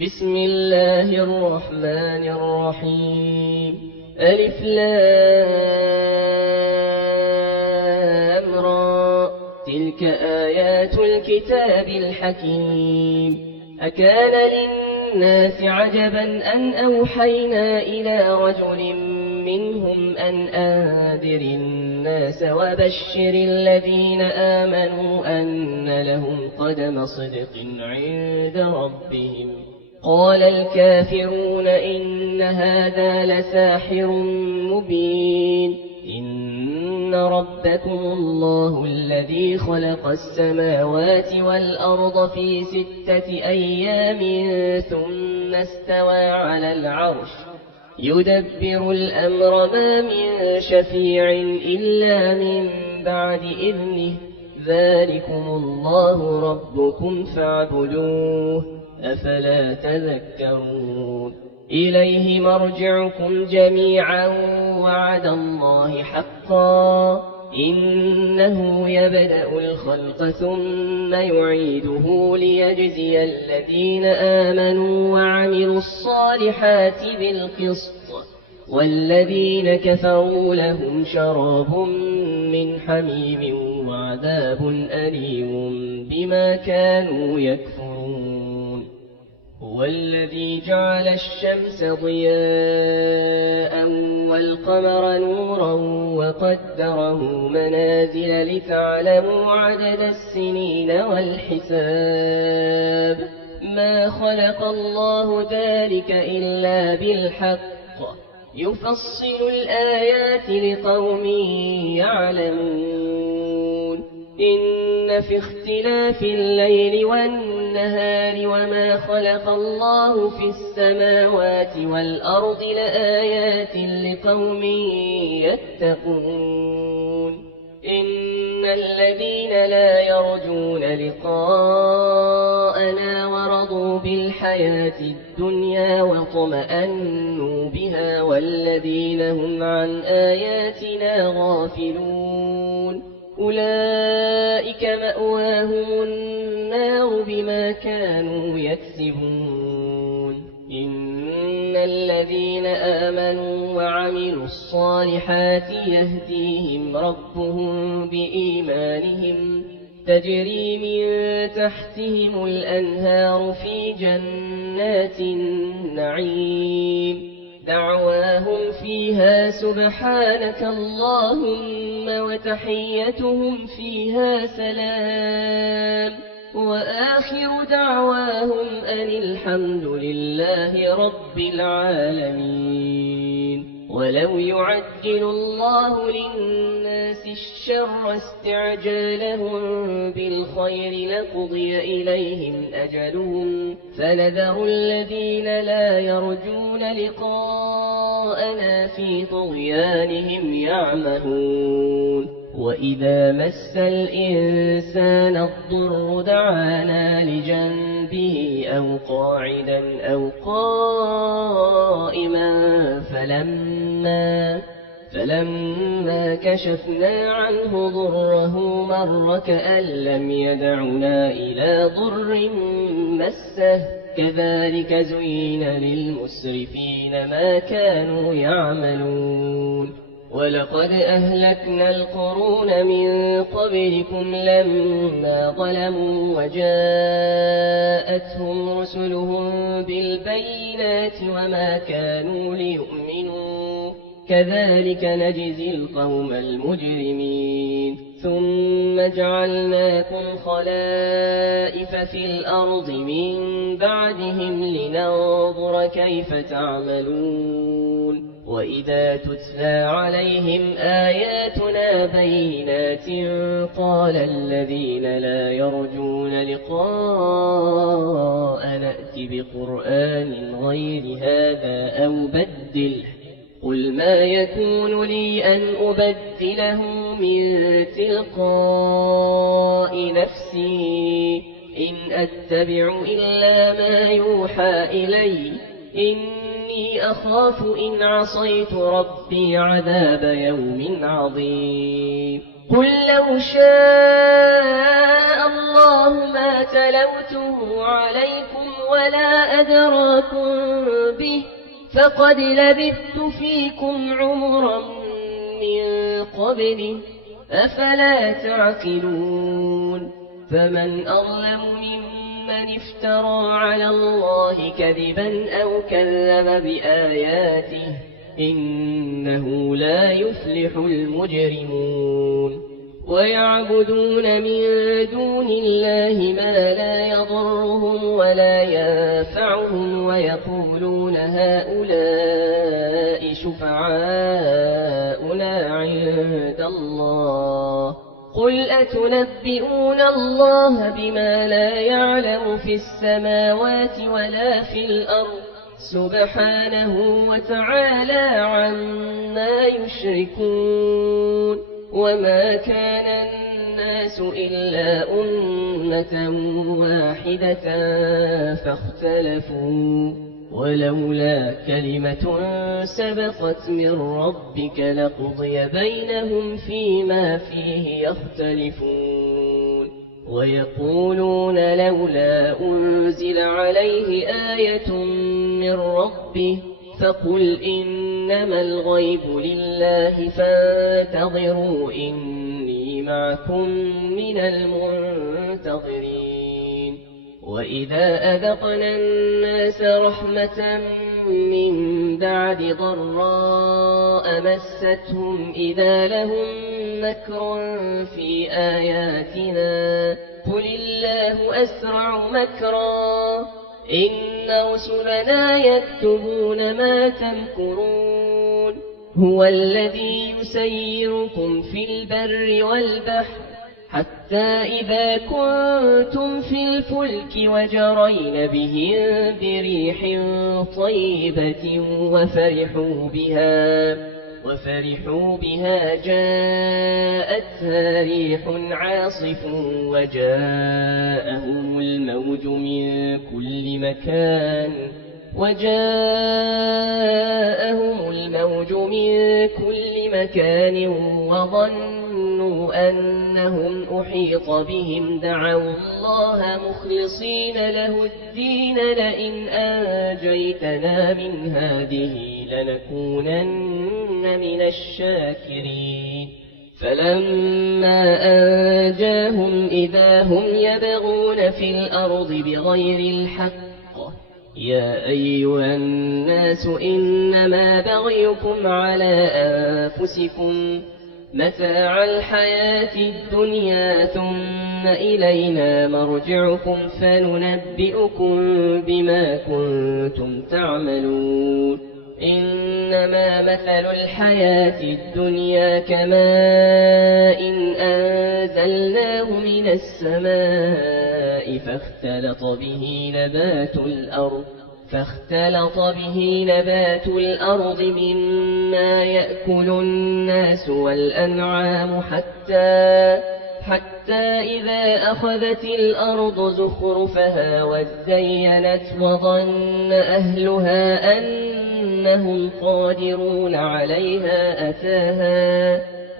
بسم الله الرحمن الرحيم. ألف لام را. تلك آيات الكتاب الحكيم. أكان للناس عجبا أن أوحينا إلى رجل منهم أن أنذر الناس وبشر الذين آمنوا أن لهم قدم صدق عند ربهم. قال الكافرون إن هذا لساحر مبين. إن ربكم الله الذي خلق السماوات والأرض في 6 أيام ثم استوى على العرش يدبر الأمر ما من شفيع إلا من بعد إذنه ذلكم الله ربكم فاعبدوه أفلا تذكرون. إليه مرجعكم جميعا وعد الله حقا إنه يبدأ الخلق ثم يعيده ليجزي الذين آمنوا وعملوا الصالحات بالقسط والذين كفروا لهم شراب من حميم وعذاب أليم بما كانوا يكفرون. هو الذي جعل الشمس ضياء والقمر نورا وقدره منازل لتعلموا عدد السنين والحساب ما خلق الله ذلك إلا بالحق يفصل الآيات لقوم يعلمون. إن في اختلاف الليل والنهار وما خلق الله في السماوات والأرض لآيات لقوم يتقون. إن الذين لا يرجون لقاءنا ورضوا بالحياة الدنيا وطمأنوا بها والذين هم عن آياتنا غافلون أولئك مأواهم النار بما كانوا يكسبون. إن الذين آمنوا وعملوا الصالحات يهديهم ربهم بإيمانهم تجري من تحتهم الأنهار في جنات النعيم دعواهم فيها سبحانك اللهم وتحيتهم فيها سلام وآخر دعواهم أن الحمد لله رب العالمين. ولو يعجل الله للناس الشر استعجالهم بالخير لقضي إليهم أجلهم فنذر الذين لا يرجون لقاءنا في طغيانهم يعمهون. وإذا مس الإنسان الضر دعانا لجنبه أو قاعدا أو قائما فلما كشفنا عنه ضره مر كأن لم يدعنا إلى ضر مسه كذلك زين للمسرفين ما كانوا يعملون. ولقد أهلكنا القرون من قبلكم لما ظلموا وجاءتهم رسلهم بالبينات وما كانوا ليؤمنوا كذلك نجزي القوم المجرمين. ثم جعلناكم خلائف في الأرض من بعدهم لننظر كيف تعملون. وإذا تتلى عليهم آياتنا بينات قال الذين لا يرجون لقاء نأت بقرآن غير هذا أو بدله قل ما يكون لي أن أبدله من تلقاء نفسي إن أتبع إلا ما يوحى إلي إني أخاف إن عصيت ربي عذاب يوم عظيم. قل لو شاء الله ما تلوته عليكم ولا أدراكم به فقد لبثت فيكم عمرا من قبله أفلا تعقلون فمن أظلم ممن افترى على الله كذبا أو كذب بآياته إنه لا يفلح المجرمون ويعبدون من دون الله ما لا يضرهم ولا ينفعهم ويقولون هؤلاء شفعاؤنا عند الله قل أتنبئون الله بما لا يعلم في السماوات ولا في الأرض سبحانه وتعالى عما يشركون وما كان الناس إلا أمة واحدة فاختلفوا ولولا كلمة سبقت من ربك لقضي بينهم فيما فيه يختلفون ويقولون لولا أنزل عليه آية من ربه فقل إنما الغيب لله فانتظروا إني معكم من المنتظرين وإذا أذقنا الناس رحمة من بعد ضراء مستهم إذا لهم مكر في آياتنا قل الله أسرع مكرا إن رسلنا يكتبون ما تمكرون هو الذي يسيركم في البر والبحر حتى إذا كنتم في الفلك وجرين بهم بريح طيبة وفرحوا بها جاءتها ريح عاصف وجاءهم الموج من كل مكان وظنوا أنهم أحيط بهم دعوا الله مخلصين له الدين لئن أنجيتنا من هذه لنكونن من الشاكرين فلما أنجاهم إذا هم يبغون في الأرض بغير الحق يا أيها الناس إنما بغيكم على أنفسكم متاع الحياة الدنيا ثم إلينا مرجعكم فننبئكم بما كنتم تعملون إنما مثل الحياة الدنيا كماء أنزلناه من السماء فاختلط به نبات الأرض مما يأكل الناس والأنعام حتى إذا أخذت الأرض زخرفها وزينت وظن أهلها أنهم قادرون عليها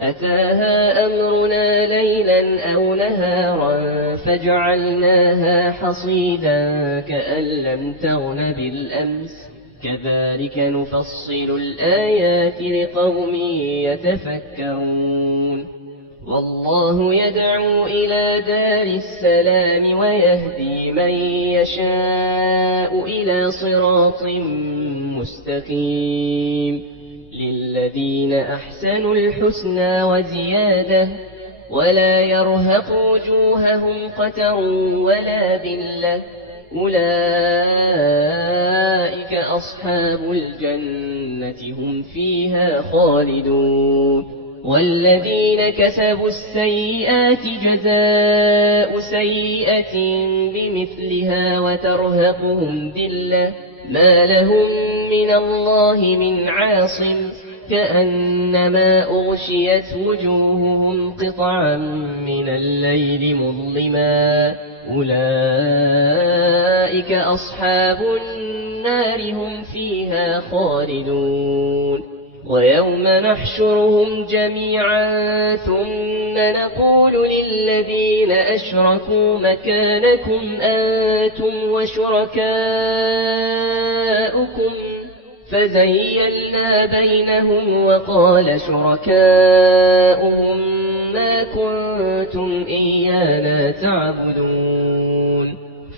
أتاها أمرنا ليلا أو نهارا فجعلناها حصيدا كأن لم تغن بالأمس كذلك نفصل الآيات لقوم يتفكرون والله يدعو إلى دار السلام ويهدي من يشاء إلى صراط مستقيم للذين أحسنوا الحسنى وزيادة ولا يرهق وجوههم قتر ولا ذلة أولئك أصحاب الجنة هم فيها خالدون والذين كسبوا السيئات جزاء سيئة بمثلها وترهقهم ذلة ما لهم من الله من عاصم كأنما أغشيت وجوههم قطعا من الليل مظلما أولئك أصحاب النار هم فيها خالدون ويوم نحشرهم جميعا ثم نقول للذين أشركوا مكانكم أنتم وشركاؤكم فزيلنا بينهم وقال شركاؤهم ما كنتم إيانا تعبدون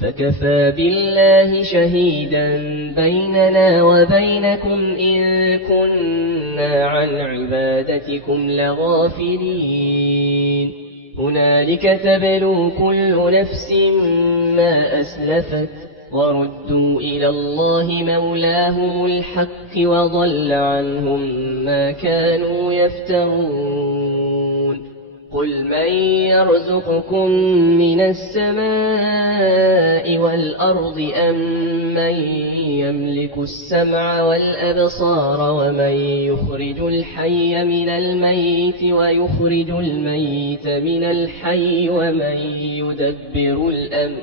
فكفى بالله شهيدا بيننا وبينكم إن كنا عن عبادتكم لغافلين هنالك تبلو كل نفس ما أسلفت وردوا إلى الله مولاهم الحق وضل عنهم ما كانوا يفترون قل من يرزقكم من السماء والأرض أم من يملك السمع والأبصار ومن يخرج الحي من الميت ويخرج الميت من الحي ومن يدبر الأمر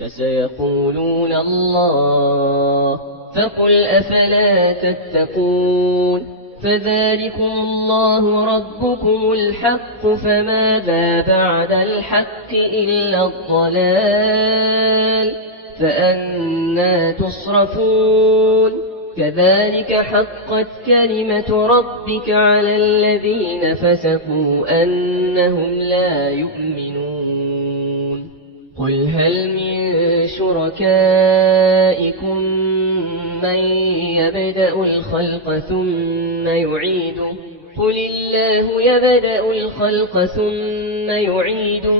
فسيقولون الله فقل أفلا تتقون فذلكم الله ربكم الحق فماذا بعد الحق إلا الضلال فأنى تصرفون كذلك حقت كلمة ربك على الذين فسقوا أنهم لا يؤمنون قل هل من شركائكم من يبدأ الخلق ثم يعيده قل الله يبدأ الخلق ثم يعيده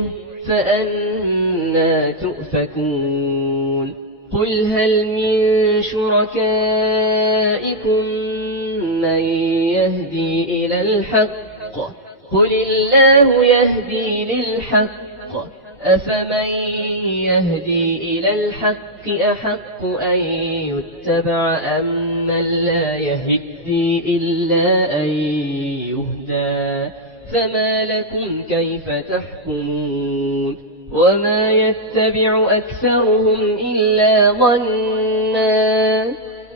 فأنى تؤفكون قل هل من شركائكم من يهدي إلى الحق قل الله يهدي للحق أفمن يهدي إلى الحق أحق أن يتبع أم من لا يهدي إلا أن يهدى فما لكم كيف تحكمون وما يتبع أكثرهم إلا ظنا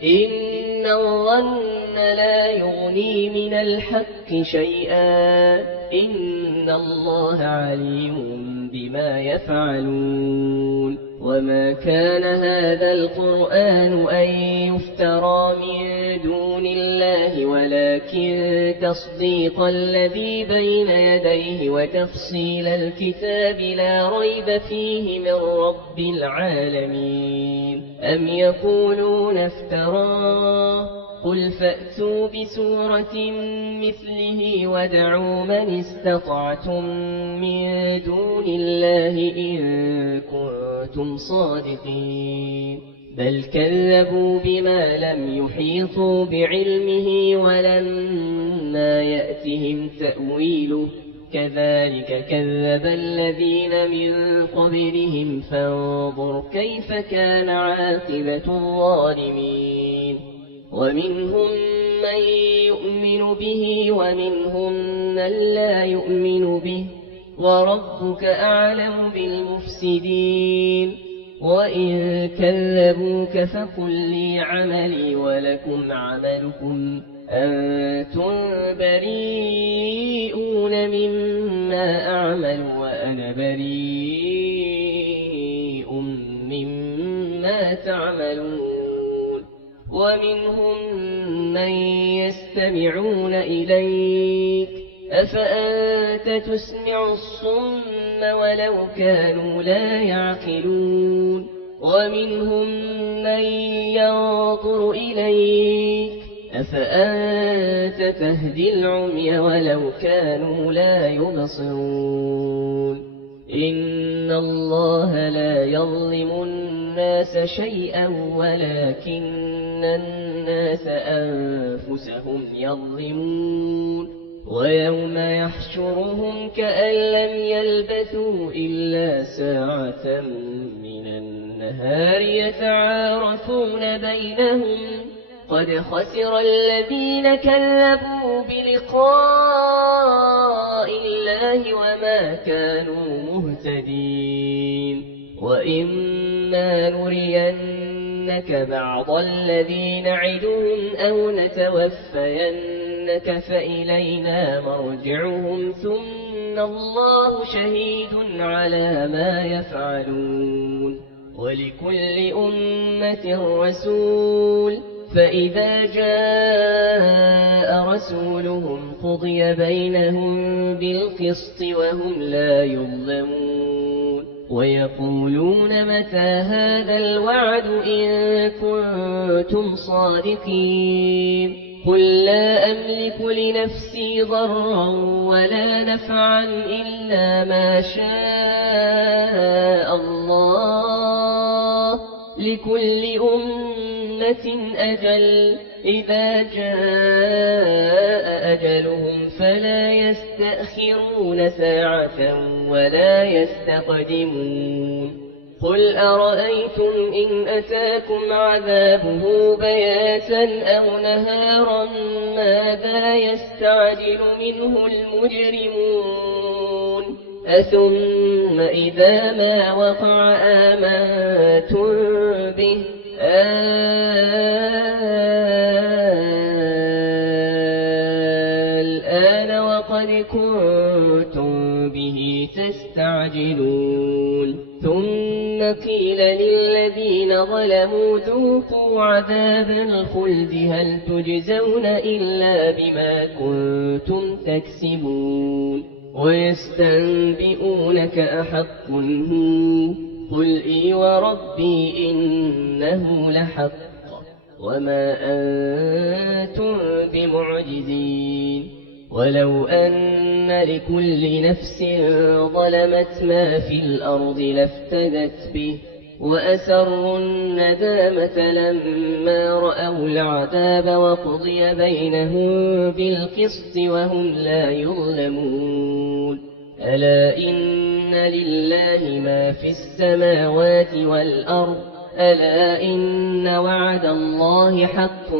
إن الظن لا يغني من الحق شيئا إن الله عليم بما يفعلون وما كان هذا القرآن أن يفترى من دون الله ولكن تصديق الذي بين يديه وتفصيل الكتاب لا ريب فيه من رب العالمين أم يقولون افتراه قل فأتوا بسورة مثله وادعوا من استطعتم من دون الله إن كنتم صادقين بل كذبوا بما لم يحيطوا بعلمه ولما يأتهم تأويله كذلك كذب الذين من قبلهم فانظر كيف كان عاقبة الظالمين ومنهم من يؤمن به ومنهم من لا يؤمن به وربك أعلم بالمفسدين وإن كذبوك فقل لي عملي ولكم عملكم أنتم بريئون مما أعمل وأنا بريء مما تعملون ومنهم من يستمعون إليك أفأنت تسمع الصم ولو كانوا لا يعقلون ومنهم من ينظر إليك أفأنت تهدي العمي ولو كانوا لا يبصرون إن الله لا يظلم الناس شيئا ولكن الناس أنفسهم يظلمون ويوم يحشرهم كأن لم يلبثوا إلا ساعة من النهار يتعارفون بينهم قد خسر الذين كذبوا بلقاء الله وما كانوا مهتدين وإما نرينك بعض الذين نعدهم أو نتوفينك لنبعثنك فإلينا مرجعهم ثم الله شهيد على ما يفعلون ولكل أمة رسول فإذا جاء رسولهم قضي بينهم بالقسط وهم لا يظلمون ويقولون متى هذا الوعد إن كنتم صادقين قل لا أملك لنفسي ضرا ولا نفعا إلا ما شاء الله لكل أمة أجل إذا جاء أجلهم فلا يستأخرون ساعة ولا يستقدمون قل أرأيتم إن أتاكم عذابه بياتا أو نهارا ماذا يستعجل منه المجرمون أثم إذا ما وقع آمنتم به الآن وقد كنتم به تستعجلون ثم قيل للذين ظلموا ذوقوا عذاب الخلد هل تجزون إلا بما كنتم تكسبون ويستنبئونك أحق هو قل إي وربي إنه لحق وما أنتم بمعجزين ولو أن لكل نفس ظلمت ما في الأرض لافتدت به وأسروا الندامة لما رأوا العذاب وقضي بينهم بالقسط وهم لا يظلمون ألا إن لله ما في السماوات والأرض ألا إن وعد الله حق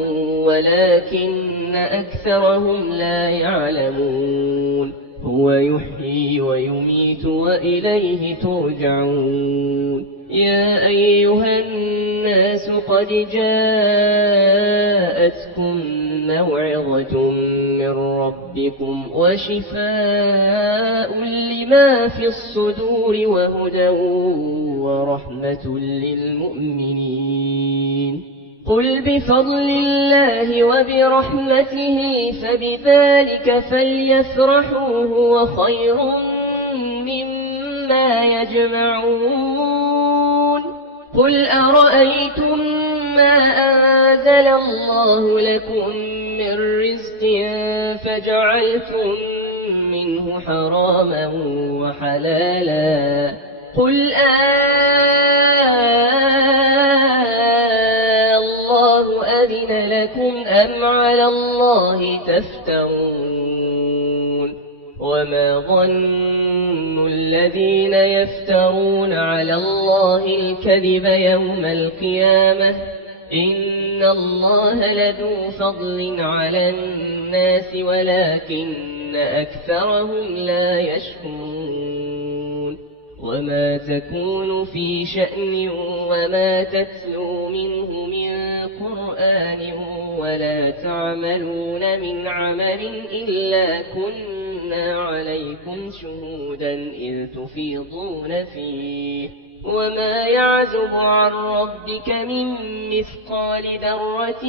ولكن أكثرهم لا يعلمون هو يحيي ويميت وإليه ترجعون يا أيها الناس قد جاءتكم موعظة من ربكم وشفاء لما في الصدور وهدى ورحمة للمؤمنين قل بفضل الله وبرحمته فبذلك فليفرحوا هو خير مما يجمعون قل أرأيتم ما أنزل الله لكم من رزق فجعلتم منه حراما وحلالا قل الله أذن لكم أم على الله تفترون وما ظن الذين يفترون على الله الكذب يوم القيامة إن الله لذو فضل على الناس ولكن أكثرهم لا يشكرون وما تكون في شأن وما تتلو منه من قرآن ولا تعملون من عمل إلا كنا عليكم شهودا إذ تفيضون فيه وما يعزب عن ربك من مثقال ذرة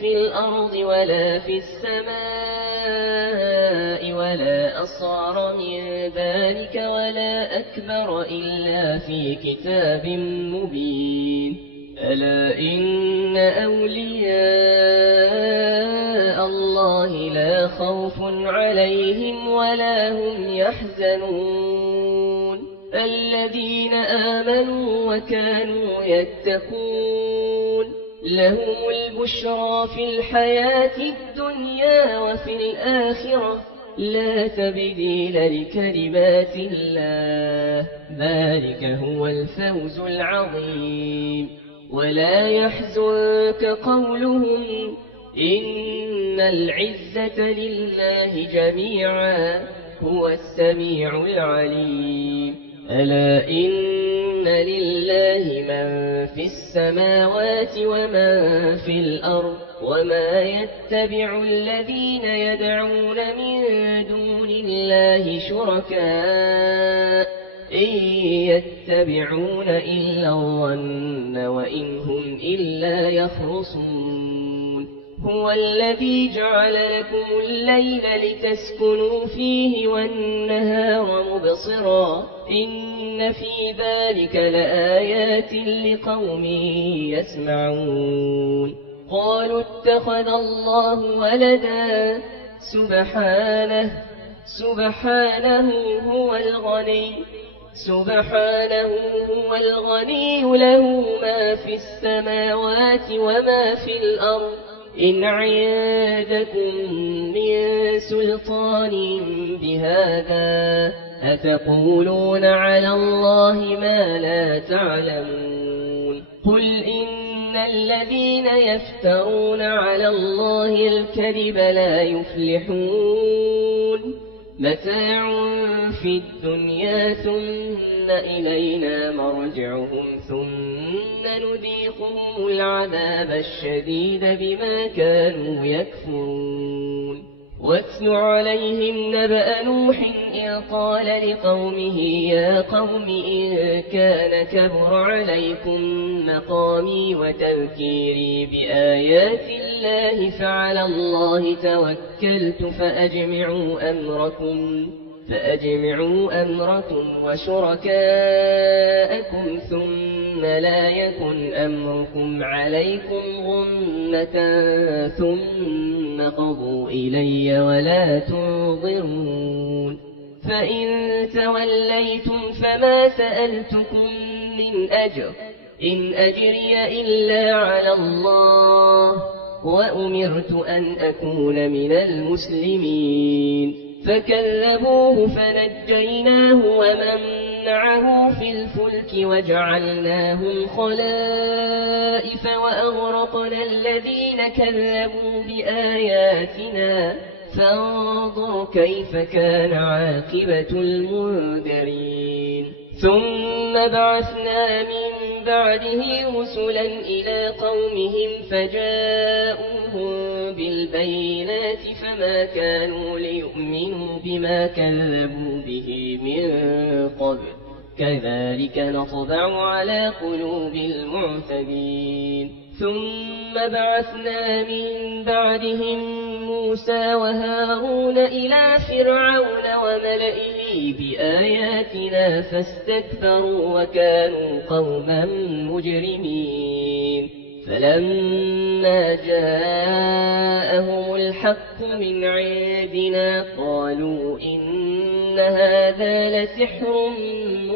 في الأرض ولا في السماء ولا أصغر من ذلك ولا أكبر إلا في كتاب مبين ألا إن أولياء الله لا خوف عليهم ولا هم يحزنون الذين آمنوا وكانوا يتقون لهم البشرى في الحياة الدنيا وفي الآخرة لا تبديل لكلمات الله ذلك هو الفوز العظيم ولا يحزنك قولهم إن العزة لله جميعا هو السميع العليم ألا إن لله من في السماوات ومن في الأرض وما يتبع الذين يدعون من دون الله شركاء إن يتبعون إلا الظن وإن هم إلا يخرصون هو الذي جعل لكم الليل لتسكنوا فيه والنهار مبصرا إن في ذلك لآيات لقوم يسمعون قالوا اتخذ الله ولدا سبحانه هو الغني له ما في السماوات وما في الأرض إن عندكم من سلطان بهذا أتقولون على الله ما لا تعلمون قل إن الذين يفترون على الله الكذب لا يفلحون متاع في الدنيا ثم إلينا مرجعهم ثم نذيقهم العذاب الشديد بما كانوا يكفرون واتل عليهم نبأ نوح إذ قال لقومه يا قوم إن كان كبر عليكم مقامي وتذكيري بآيات الله فعلى الله توكلت فأجمعوا أمركم وشركاءكم ثم لا يكن أمركم عليكم غمة ثم قضوا إلي ولا تنظرون فإن توليتم فما سألتكم من أجر إن أجري إلا على الله وأمرت أن أكون من المسلمين فكذبوه فنجيناه ومن معه في الفلك وجعلناهم خلائف وأغرقنا الذين كذبوا بآياتنا فانظر كيف كان عاقبة المنذرين ثم بعثنا من بعده رسلا إلى قومهم فجاءوهم بالبينات فما كانوا ليؤمنوا بما كذبوا به من قبل كذلك نطبع على قلوب المعتدين ثم بعثنا من بعدهم موسى وهارون إلى فرعون وملئه بآياتنا فاستكبروا وكانوا قوما مجرمين فلما جاءهم الحق من عندنا قالوا إن هذا لسحر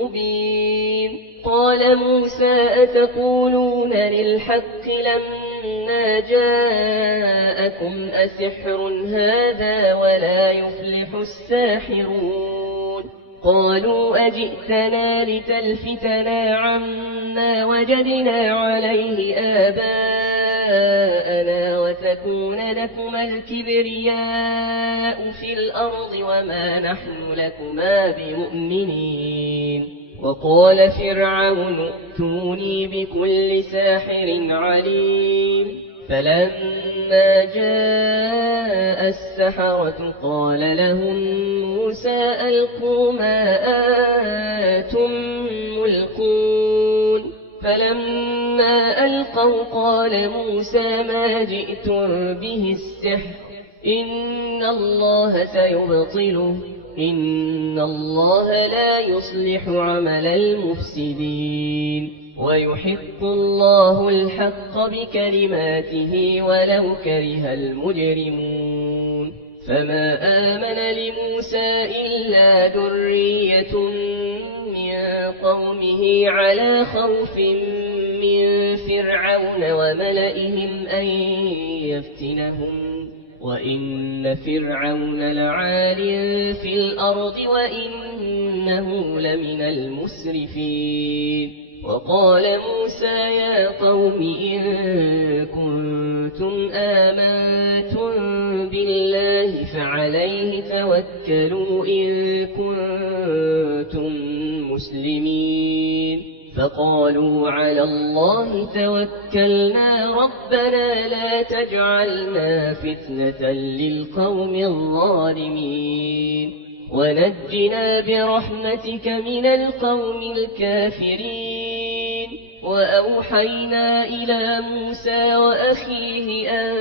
مبين قال موسى أتقولون للحق لما جاءكم أسحر هذا ولا يفلح الساحرون قالوا أجئتنا لتلفتنا عما وجدنا عليه آباءنا وتكون لكما الكبرياء في الأرض وما نحن لكما بمؤمنين وقال فرعون ائتوني بكل ساحر عليم فلما جاء السحرة قال لهم موسى ألقوا ما أنتم ملقون فلما ألقوا قال موسى ما جئتم به السحر إن الله سيبطله إن الله لا يصلح عمل المفسدين ويحق الله الحق بكلماته ولو كره المجرمون فما آمن لموسى إلا ذرية من قومه على خوف من فرعون وملئهم أن يفتنهم وإن فرعون لعال في الأرض وإنه لمن المسرفين وقال موسى يا قوم إن كنتم آمنتم بالله فعليه توكلوا إن كنتم المسلمين فقالوا على الله توكلنا ربنا لا تجعلنا فتنة للقوم الظالمين ونجنا برحمتك من القوم الكافرين وأوحينا إلى موسى وأخيه أن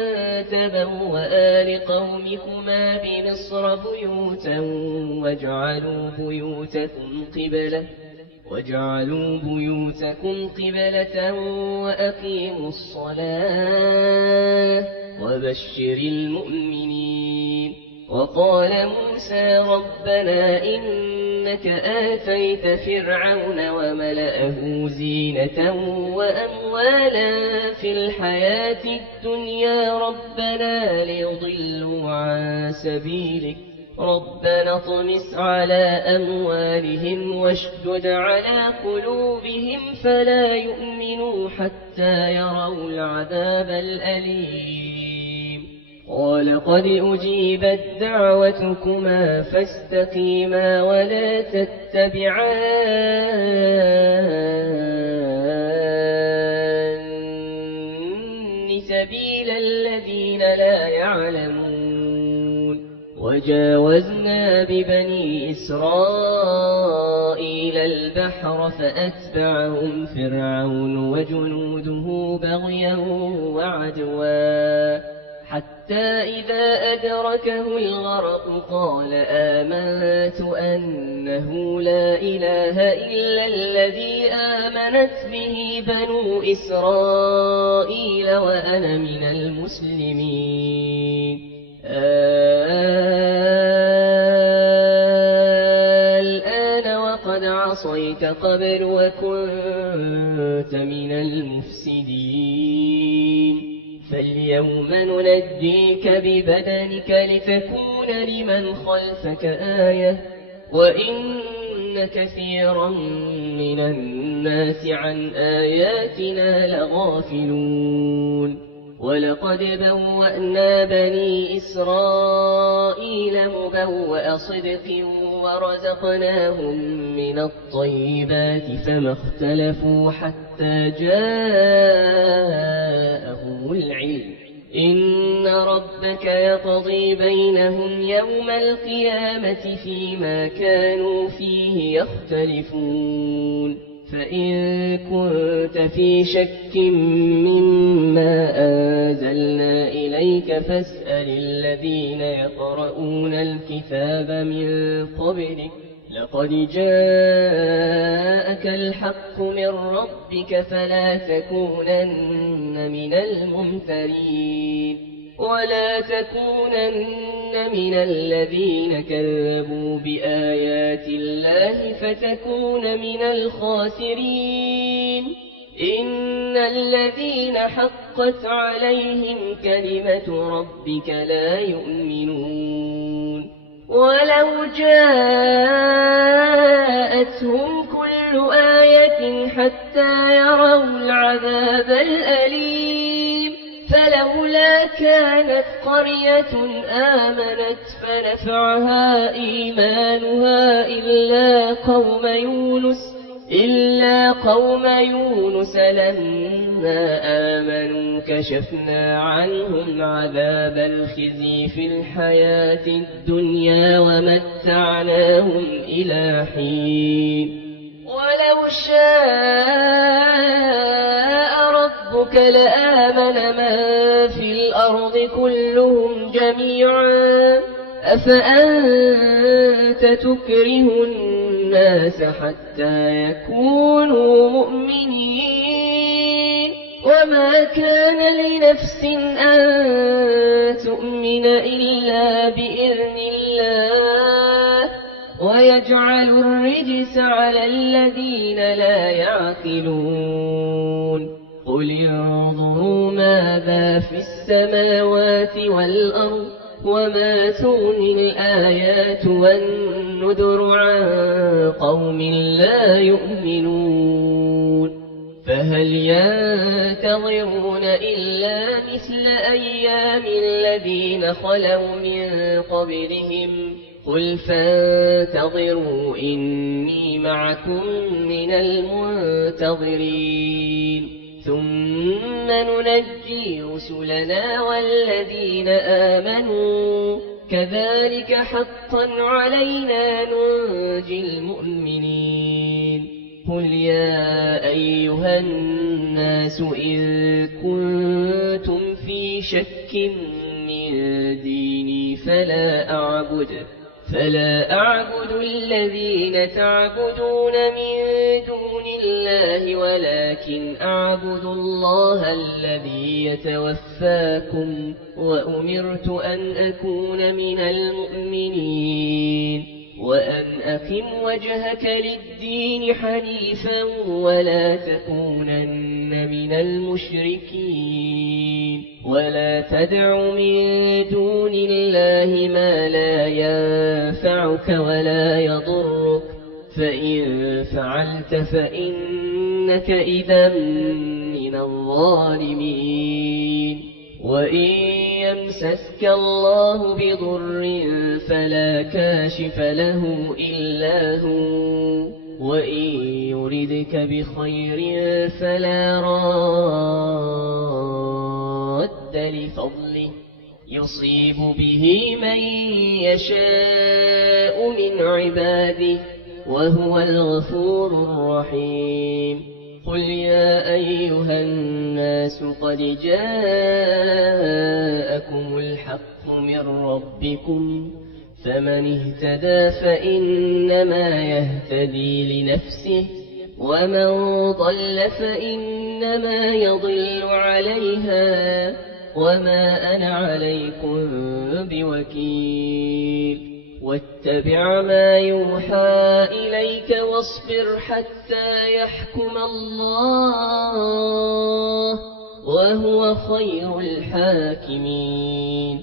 تبوأ لقومكما بمصر بيوتا واجعلوا بيوتكم قبلة وأقيموا الصلاة وبشر المؤمنين وقال موسى ربنا إنك آتيت فرعون وملأه زينة وأموالا في الحياة الدنيا ربنا ليضلوا عن سبيلك ربنا اطمس على أموالهم واشدد على قلوبهم فلا يؤمنوا حتى يروا العذاب الأليم قال قد أجيبت دعوتكما فاستقيما ولا تتبعان سبيل الذين لا يعلمون وجاوزنا ببني إسرائيل البحر فأتبعهم فرعون وجنوده بغيا وعدوا حتى إذا أدركه الغرق قال آمنت أنه لا إله إلا الذي آمنت به بنو إسرائيل وأنا من المسلمين الآن وقد عصيت قبل وكنت من المفسدين فاليوم ننجيك ببدنك لتكون لمن خلفك آية وإن كثيرا من الناس عن آياتنا لغافلون ولقد بوأنا بني إسرائيل مبوأ صدق ورزقناهم من الطيبات فما اختلفوا حتى جاءهم العلم إن ربك يقضي بينهم يوم القيامة فيما كانوا فيه يختلفون فإن كنت في شك مما أنزلنا إليك فاسأل الذين يقرؤون الكتاب من قبلك لقد جاءك الحق من ربك فلا تكونن من الممترين ولا تكونن من الذين كذبوا بآيات الله فتكون من الخاسرين إن الذين حقت عليهم كلمة ربك لا يؤمنون ولو جاءتهم كل آية حتى يروا العذاب الأليم فلولا كانت قرية آمنت فنفعها إيمانها إلا قوم يونس لما آمنوا كشفنا عنهم عذاب الخزي في الحياة الدنيا ومتعناهم إلى حين ولو شاء ربك لآمن من في الأرض كلهم جميعا أفأنت تكره الناس حتى يكونوا مؤمنين وما كان لنفس أن تؤمن إلا بإذن الله ويجعل الرجس على الذين لا يعقلون قل انظروا ماذا في السماوات والأرض وما تغني الآيات والنذر عن قوم لا يؤمنون فهل ينتظرون إلا مثل أيام الذين خلوا من قبلهم قل فانتظروا إني معكم من المنتظرين ثم ننجي رسلنا والذين آمنوا كذلك حقا علينا ننجي المؤمنين قل يا أيها الناس إن كنتم في شك من ديني فلا أعبد الذين تعبدون من دون الله ولكن أعبد الله الذي يتوفاكم وأمرت أن أكون من المؤمنين وأن أقم وجهك للدين حنيفا ولا تكونن من المشركين ولا تدع من دون الله ما لا ينفعك ولا يضرك فإن فعلت فإنك إذا من الظالمين وإن يمسسك الله بضر فلا كاشف له إلا هو وإن يردك بخير فلا راد لفضله يصيب به من يشاء من عباده وهو الغفور الرحيم قل يا أيها الناس قد جاءكم الحق من ربكم فمن اهتدى فإنما يهتدي لنفسه ومن ضل فإنما يضل عليها وما أنا عليكم بوكيل واتبع ما يوحى إليك واصبر حتى يحكم الله وهو خير الحاكمين